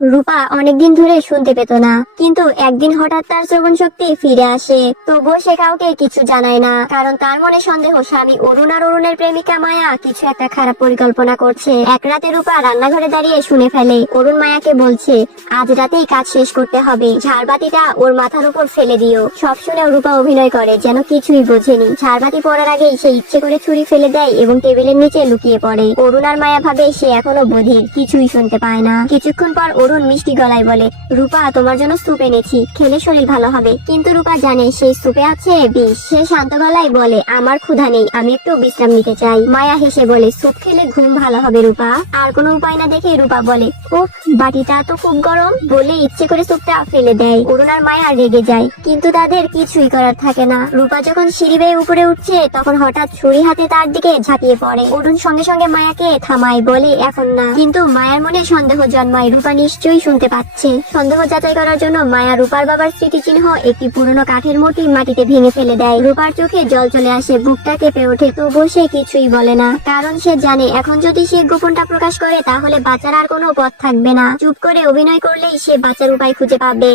রূপা অনেকদিন ধরে শুনতে পেত না, কিন্তু একদিন হঠাৎ তার শ্রবণ শক্তি ফিরে আসে। তবুও সে কাউকে কিছু জানায় না, কারণ তার মনে সন্দেহ স্বামী অরুণ আর অরুণের প্রেমিকা মায়া কিছু একটা খারাপ পরিকল্পনা করছে। এক রাতে রূপা রান্নাঘরে দাঁড়িয়ে শুনে ফেলে অরুণ মায়াকে বলছে, আজ রাতেই কাজ শেষ করতে হবে, ঝাড়বাতিটা ওর মাথার উপর ফেলে দিও। সব শুনে রূপা অভিনয় করে যেন কিছুই বোঝেনি। ঝাড়বাতি পড়ার আগেই সে ইচ্ছে করে ছুরি ফেলে দেয় এবং টেবিলের নিচে লুকিয়ে পড়ে। অরুণ আর মায়া ভাবে সে এখনো বধির, কিছুই শুনতে পায় না। কিছুক্ষণ পর অরুণ মিষ্টি গলায় বলে, রূপা তোমার জন্য স্যুপ এনেছি, খেলে শরীর ভালো হবে। কিন্তু রূপা জানে সেই স্যুপে আছে বিষ। সে শান্ত গলায় বলে, আমার ক্ষুধা নেই, আমি একটু বিশ্রাম নিতে চাই। মায়া হেসে বলে, স্যুপ খেলে ঘুম ভালো হবে রূপা। আর কোনো উপায় না দেখে রূপা বলে, উফ বাটিটা তো খুব গরম, বলে ইচ্ছে করে স্যুপটা ফেলে দেয়। অরুণ আর মায়া রেগে যায়, কিন্তু তাদের কিছুই করার থাকে না। রূপা যখন সিঁড়ি বেয়ে উপরে উঠছে তখন হঠাৎ ছুরি হাতে তার দিকে ঝাঁপিয়ে পড়ে। অরুণ সঙ্গে সঙ্গে মায়াকে থামায়, বলে এখন না। কিন্তু মায়ার মনে সন্দেহ জন্মায়, রূপা নিশ্চয়ই শুনতে পাচ্ছে। সন্দেহ যাচাই করার জন্য মায়া রূপার বাবার স্মৃতিচিহ্ন একটি পুরনো কাঠের মূর্তি মাটিতে ভেঙে ফেলে দেয়। রূপার চোখে জল চলে আসে, বুকটা কেঁপে ওঠে, তবুও সে কিছুই বলে না, কারণ সে জানে এখন যদি সে গোপনটা প্রকাশ করে তাহলে বাঁচার আর কোনো পথ থাকবে না। চুপ করে অভিনয় করলেই সে বাঁচার উপায় খুঁজে পাবে।